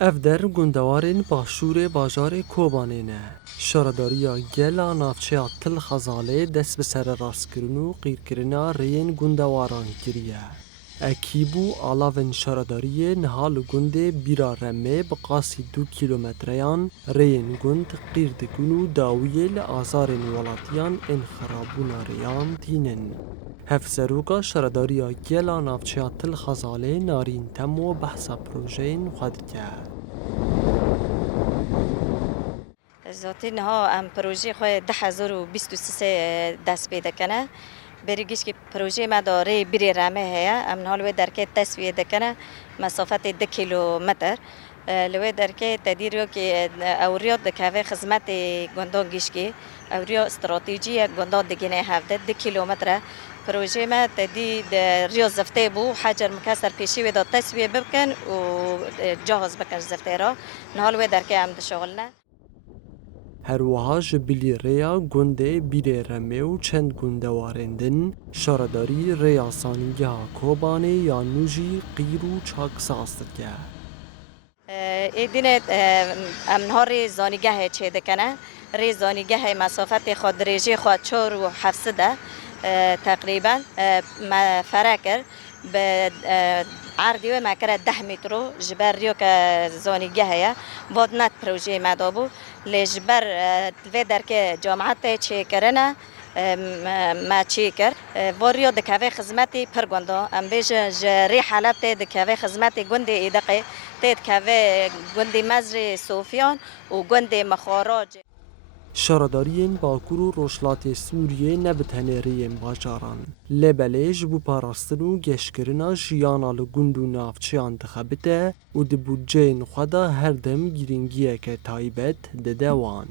افدر گندوارین باشور باجار کوبانینه. شارداریا گلا نافچه تل خزاله دست به سر راست کرن و غیر کرنا رین گندواران کریه. اکیبو آلاون شارداری نهال گند بیرا رمه بقاسی 2 کیلومتریان رین گند غیر دکن و داویه لآزارین ولاتیان انخرابون ریان تینن. هفزروگا شارداریا گلا نافچه تل خزاله نارین تم و بحثا پروژین خود کرد. ذاتی نها ام پروژه خو 2023 دست پیدا کنه بریگیش که پروژه ما داره بری رمه هیا ام نهال و درکه تصویه دکنه مسافت 2 کیلومتر لوی درکه تدیریو که اوریاد دکوه خدمت گندان گیشکی اوریا استراتژی گندان دگینه 2 کیلومتر پروژه ما تدی ریاض زفته بو حجر مکسر پیشی و داد تصویه بکن و جاهز بکن زفته را نهال و درکه ام شغلنا هروها جبلی ریا گنده بیره رمه و چند گنده واردن شارداری ریا سانیگه کوبانه یا نوجی قیر و چاک ساست که. ایدینه امنهار زانیگه چه دکنه ری زانیگه مسافت خود درجه خود 4 و 700 تقریبا فرکر به عرضی و مکر 10 متر جبر ریو که زانیگه هیا بود نت پروژه مدابو لجبر و در که جامعت چه کرنه ما چی کر وریو دکوه خدمتی پرگندا ام بیش جری حالت دکوه خدمتی گنده ایدقه تید کوه گنده مزر صوفیان و گنده مخاراج شاردارین باکور و روشلات سوریه نبتنرین باجاران لبلیج بو پاراستن و گشکرنا جیانا لگند و نافچیان دخبته و دبودجین خدا هر دم گیرنگیه که تایبت ددوان.